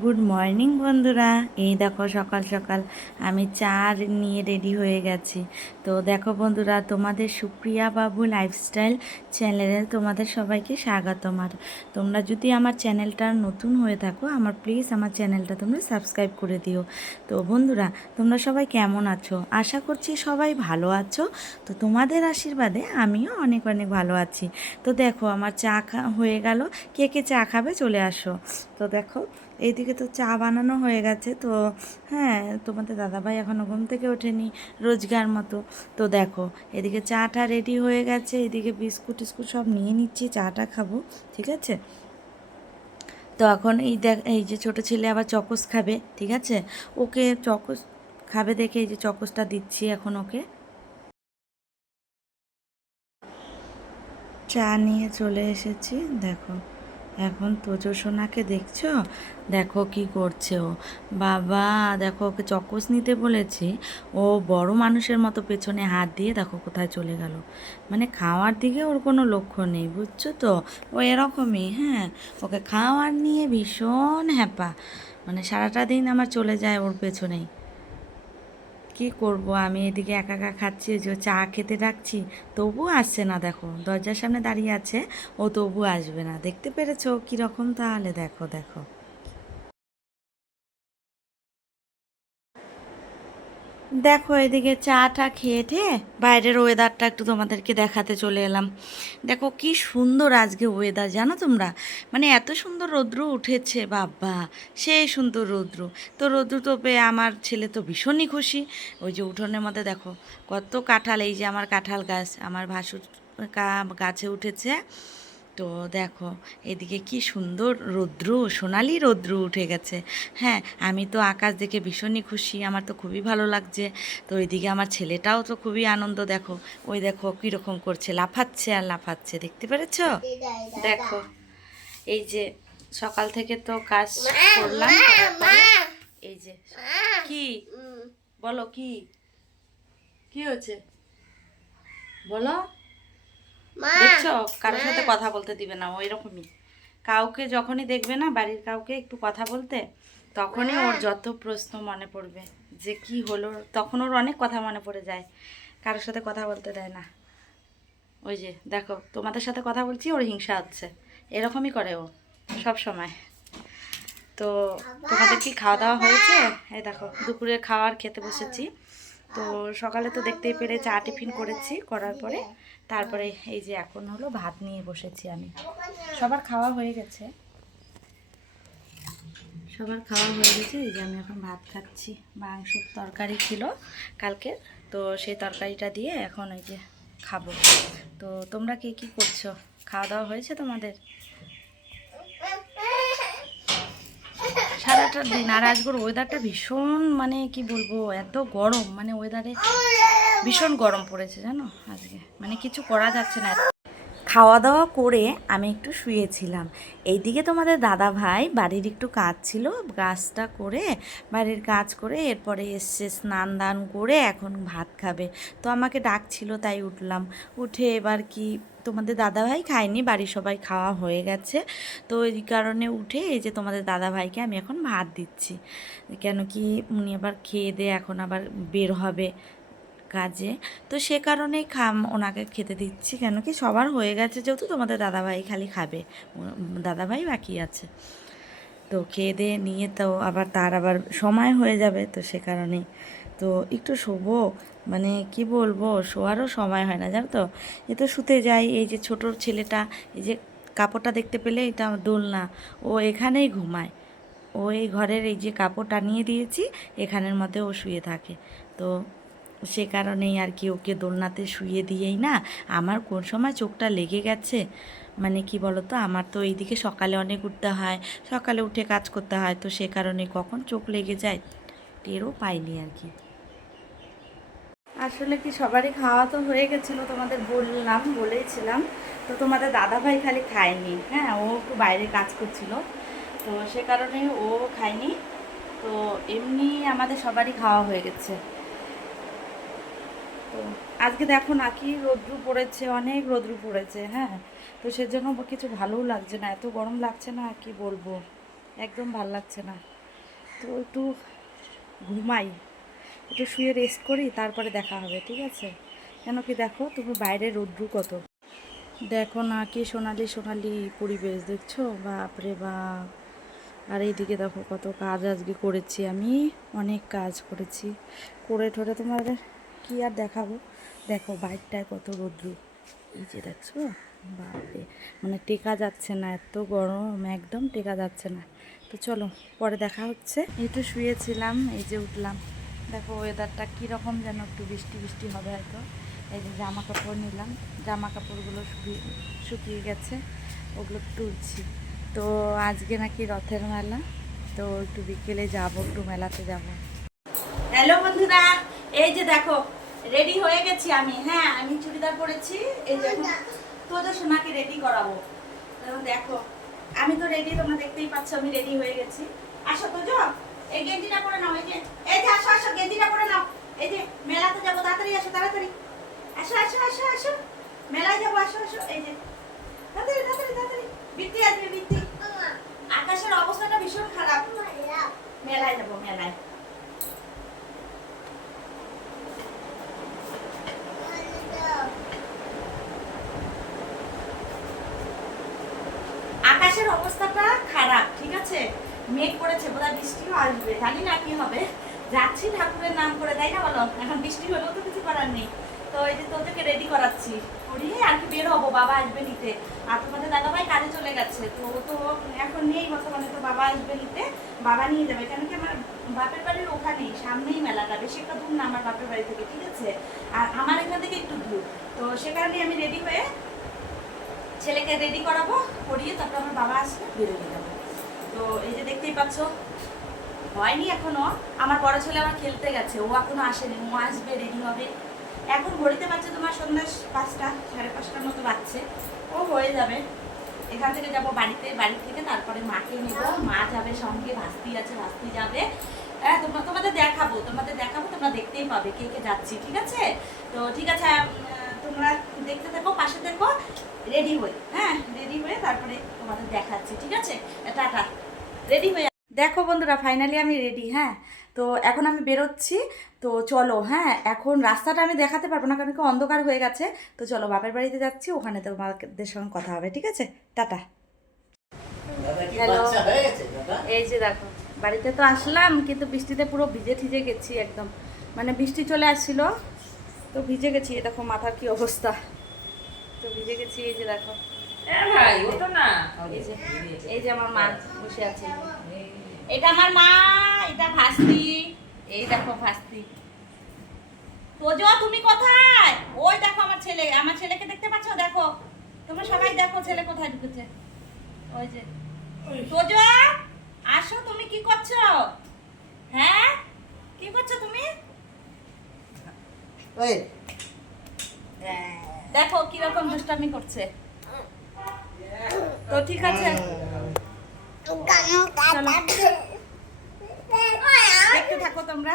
Good morning বন্ধুরা। এই দেখো, সকাল সকাল আমি চা নিয়ে রেডি হয়ে গেছি। তো দেখো বন্ধুরা, তোমাদের সুপ্রিয়া বাবু লাইফস্টাইল চ্যানেলে তোমাদের সবাইকে স্বাগতম। আর তোমরা যদি আমার চ্যানেলটা নতুন হয়ে থাকো, আমার প্লিজ আমার চ্যানেলটা তোমরা সাবস্ক্রাইব করে দিও। তো বন্ধুরা, তোমরা সবাই কেমন আছো? আশা করছি সবাই ভালো আছো। তো তোমাদের আশীর্বাদে আমিও অনেক অনেক ভালো আছি। তো দেখো, আমার চা খা হয়ে গেল। কে কে চা খাবে চলে আসো। তো দেখো এইদিকে তো চা বানানো হয়ে গেছে, তো হ্যাঁ তোমাদের দাদাভাই এখনও ঘুম থেকে ওঠেনি রোজগার মতো। তো দেখো, এদিকে চাটা রেডি হয়ে গেছে, এদিকে বিস্কুট টিস্কুট সব নিয়ে নিচ্ছি, চাটা খাব, ঠিক আছে? তো এখন এই দেখ, এই যে ছোটো ছেলে আবার চকস খাবে, ঠিক আছে? ওকে চকস খাবে দেখে এই যে চকসটা দিচ্ছি এখন ওকে। চা নিয়ে চলে এসেছি, দেখো। এখন তোজো সোনাকে দেখছ? দেখো কি করছে ও। বাবা, দেখো ওকে চকস নিতে বলেছি। ও বড় মানুষের মতো পেছনে হাত দিয়ে দেখো কোথায় চলে গেল। মানে খাওয়ার দিকে ওর কোনো লক্ষ্য নেই, বুঝছ তো? ও এরকমই হ্যাঁ? ওকে খাওয়ার নিয়ে ভীষণ হ্যাপা। মানে সারাটা দিন আমার চলে যায় ওর পেছনেই। কি করব? আমি এদিকে একা একা খাচ্ছি যে চা খেতে ডাকছি। তবু আসছে না, দেখো। দরজার সামনে দাঁড়িয়ে আছে, ও তবু আসবে না। দেখতে পেরেছ? কীরকম তাহলে? দেখো দেখো। দেখো এদিকে চাটা খেয়ে ঠে বাইরের ওয়েদারটা একটু তোমাদেরকে দেখাতে চলে এলাম। দেখো কি সুন্দর আজকে ওয়েদার জানো তোমরা? মানে এত সুন্দর রৌদ্র উঠেছে, বাবা। সেই সুন্দর রৌদ্র। তো রৌদ্র তো পেয়ে আমার ছেলে তো ভীষণই খুশি। ওই যে উঠোনের মধ্যে দেখো, কত কাঁঠাল, এই যে আমার কাঁঠাল গাছ, আমার ভাসুর গাছে উঠেছে। তো দেখো, এদিকে কি সুন্দর রৌদ্র, সোনালি রৌদ্র উঠে গেছে। হ্যাঁ আমি তো আকাশ দেখে ভীষণই খুশি, আমার তো খুবই ভালো লাগছে। তো ওইদিকে আমার ছেলেটাও তো খুবই আনন্দ, দেখো। ওই দেখো, কীরকম করছে, লাফাচ্ছে আর লাফাচ্ছে, দেখতে পেরেছ? দেখো, এই যে সকাল থেকে তো কাজ করলাম এই যে, কি? বলো কি? কি হয়েছে? বলো। দেখছ? কারোর সাথে কথা বলতে দিবে না ওই রকমই কাউকে যখনই দেখবে না বাড়ির কাউকে একটু কথা বলতে তখনই ওর যত প্রশ্ন মনে পড়বে যে কি হলো তখন ওর অনেক কথা মনে পড়ে যায়। কারোর সাথে কথা বলতে দেয় না। ওই যে দেখো তোমাদের সাথে কথা বলছি ওর হিংসা হচ্ছে। এরকমই করে ও সব সময়। তো তোমাদের কি খাওয়া দাওয়া হয়েছে? এই দেখো দুপুরে খাওয়ার খেতে বসেছি। তো সকালে তো দেখতেই পেরে চা টিফিন করেছি করার পরে। তারপরে এই যে এখন হলো ভাত নিয়ে বসেছি আমি। সবার খাওয়া হয়ে গেছে। সবার খাওয়া হয়ে গেছে, এই যে আমি এখন ভাত খাচ্ছি। মাংসর তরকারি ছিল কালকে, তো সেই তরকারিটা দিয়ে এখন ওই যে খাব। তো তোমরা কে কি করছ? খাওয়া দাওয়া হয়েছে তোমাদের? সারাটা দিন, আর আজকের ওয়েদারটা ভীষণ মানে কি বলব, এত গরম মানে ওয়েদারে ভীষণ গরম পড়েছে, জানো আজকে। মানে কিছু করা যাচ্ছে না। খাওয়া দাওয়া করে আমি একটু শুয়েছিলাম। এইদিকে তোমাদের দাদা ভাই বাড়ির একটু কাজ ছিল, কাজটা করে, বাড়ির কাজ করে এরপরে এসছে স্নান দান করে এখন ভাত খাবে। তো আমাকে ডাকছিল, তাই উঠলাম। উঠে এবার কি তোমাদের দাদাভাই খায়নি, বাড়ির সবাই খাওয়া হয়ে গেছে। তো এই কারণে উঠে এই যে তোমাদের দাদাভাইকে আমি এখন ভাত দিচ্ছি। কেন কি উনি আবার খেয়ে দিয়ে এখন আবার বের হবে। কাজে। তো সে কারণেই খাম ওনাকে খেতে দিচ্ছি কেন কি সবার হয়ে গেছে যেহেতু তোমাদের দাদাভাই খালি খাবে। দাদাভাই বাকি আছে। তো খেয়ে দিয়ে নিয়ে তো আবার তার আবার সময় হয়ে যাবে তো সে কারণেই। তো একটু শোবো মানে কি বলব, শোয়ারও সময় হয় না, জানো তো? এ তো শুতে যাই, এই যে ছোট ছেলেটা, এই যে কাপড়টা দেখতে পেলে এটা দোলনা, ও এখানেই ঘুমায়। ও এই ঘরের এই যে কাপড় টানিয়ে দিয়েছি, এখানের মধ্যে ও শুয়ে থাকে। তো সে কারণেই আর কি ওকে দোলনাতে শুয়ে দিয়েই না। আমার কোন সময় চোখটা লেগে গেছে? মানে কি বলতো? আমার তো এইদিকে সকালে অনেক উঠতে হয়, সকালে উঠে কাজ করতে হয়, তো সে কারণে কখন চোখ লেগে যায় টেরও পাইনি আর কি। আসলে কি সবারই খাওয়া তো হয়ে গেছিল, তোমাদের বললাম, বলেইছিলাম। তো তোমাদের দাদাভাই খালি খায়নি হ্যাঁ? ও একটু বাইরে কাজ করছিল, তো সে কারণে ও খায়নি। তো এমনি আমাদের সবারই খাওয়া হয়ে গেছে। আজকে দেখো না কি রোদ্রু পড়েছে, অনেক রোদ্রু পড়েছে হ্যাঁ? তো সেজন্য কিছু ভালোও লাগছে না, এত গরম লাগছে না কি বলব? একদম ভালো লাগছে না। তো একটু ঘুমাই, একটু শুয়ে রেস্ট করি, তারপরে দেখা হবে, ঠিক আছে? কেন কি দেখো, তুমি বাইরে রোদ্রু কত। দেখো না কি সোনালি সোনালি পরিবেশ, দেখছ? বাপরে বাপ। আর এইদিকে দেখো কত কাজ আজকে করেছি আমি, অনেক কাজ করেছি। করে ঠোরে তোমাদের কি আর দেখাবো? দেখো বাইকটায় কত রোদ্রু। এই যে দেখছ? বাপরে মানে টেকা যাচ্ছে না, এত গরম, একদম টেকা যাচ্ছে না। তো চলো, পরে দেখা হচ্ছে। একটু শুয়েছিলাম, এই যে উঠলাম। দেখো ওয়েদারটা কীরকম যেন একটু বৃষ্টি বৃষ্টি হবে হয়তো। এই যে জামা কাপড় নিলাম জামা কাপড়গুলো শুকিয়ে শুকিয়ে গেছে, ওগুলো তুলছি। তো আজকে নাকি রথের মেলা, তো একটু বিকেলে যাব, একটু মেলাতে যাব। হ্যালো বন্ধুরা, এই যে দেখো রেডি হয়ে গেছি আমি। হ্যাঁ আমি চুড়িদার পরেছি। এই যে তোদের সোনাকে রেডি করাবো। দেখো, আমি তো রেডি তোমরা দেখতেই পাচ্ছ আমি রেডি হয়ে গেছি। আসো তো যাও এই গেঞ্জিটা পরে নাও, এই যে এই যে আসো আসো, গেঞ্জিটা পরে নাও। এই যে, মেলাতে যাব, তাড়াতাড়ি আসো তাড়াতাড়ি। আসো আসো আসো আসো। মেলায় যাব, আসো আসো। এই যে তাড়াতাড়ি তাড়াতাড়ি তাড়াতাড়ি বৃত্তি আসবে বৃত্তি আকাশের অবস্থাটা ভীষণ খারাপ মেলায় যাব মেলায় আকাশের অবস্থাটা খারাপ, ঠিক আছে? মেঘ করেছে, বোধহয় বৃষ্টিও আসবে, জানি না কি হবে। যাচ্ছি ঠাকুরের নাম করে, তাই না বলো? এখন বৃষ্টি হলেও তো কিছু করার নেই। তো এই যে তোদেরকে রেডি করাচ্ছি। করিয়ে আর কি বের হব? বাবা আসবে নিতে। আর তোমাদের দাদা ভাই কাজে চলে গেছে। তো ও তো এখন নেই বর্তমানে তো বাবা আসবে নিতে। বাবা নিয়ে যাবে। কেন কি আমার বাপের বাড়ির ওখানেই, সামনেই মেলাটা। বেশি একটা দূর না আমার বাপের বাড়ি থেকে, ঠিক আছে? আর আমার এখান থেকে একটু দূর। তো সে কারণে আমি রেডি হয়ে ছেলেকে রেডি করাবো করিয়ে তারপর আমার বাবা আসলে বেরোতে যাব তো এই যে দেখতেই পাচ্ছ, হয়নি এখনও। আমার বড় ছেলে আমার খেলতে গেছে, ও এখনও আসেনি, ও আসবে রেডি হবে। এখন ঘড়িতে বাজছে তোমার সন্ধ্যা পাঁচটা, সাড়ে পাঁচটার মতো বাজছে। ও হয়ে যাবে। এখান থেকে যাব বাড়িতে, বাড়ি থেকে তারপরে মাকে নেব। মা যাবে, সঙ্গে ভাস্তি আছে, ভাস্তি যাবে। হ্যাঁ তোমরা তোমাদের দেখাবো তোমাদের দেখাবো, তোমরা দেখতেই পাবে কে কে যাচ্ছি, ঠিক আছে? তো ঠিক আছে তোমরা দেখতে থাকো পাশে দেখো রেডি হয়ে হ্যাঁ রেডি হয়ে তারপরে তোমাদের দেখাচ্ছি ঠিক আছে? টাটা রেডি হয়ে দেখো বন্ধুরা ফাইনালি আমি রেডি হ্যাঁ? তো এখন আমি বেরোচ্ছি তো চলো হ্যাঁ এখন রাস্তাটা আমি দেখাতে পারব না কারণ কি অন্ধকার হয়ে গেছে। তো চলো বাপের বাড়িতে যাচ্ছি ওখানে তোমাদের সঙ্গে কথা হবে ঠিক আছে? টাটা। এই যে দেখো বাড়িতে তো আসলাম কিন্তু বৃষ্টিতে পুরো ভিজে ঠিজে গেছি একদম। মানে বৃষ্টি চলে আসছিল তো ভিজে গেছি এই দেখো মাথার কি অবস্থা। তো ভিজে গেছি এই যে দেখো। এ ভাই ওঠো না। এই যে আমার মা বসে আছে। এটা আমার মা এটা ভাস্তি। এই দেখো ভাস্তি। তোজো তুমি কোথায়? ওই দেখো আমার ছেলে আমার ছেলেকে দেখতে পাচ্ছ? দেখো। তোমরা সবাই দেখো ছেলে কোথায় ঢুকেছে। ওই যে। তোজো আসো তুমি কি করছ? হ্যাঁ? কি করছ ওই। দেখো কীরকম দুষ্টামি করছে। তো ঠিক আছে। দেখতে থাকো তোমরা।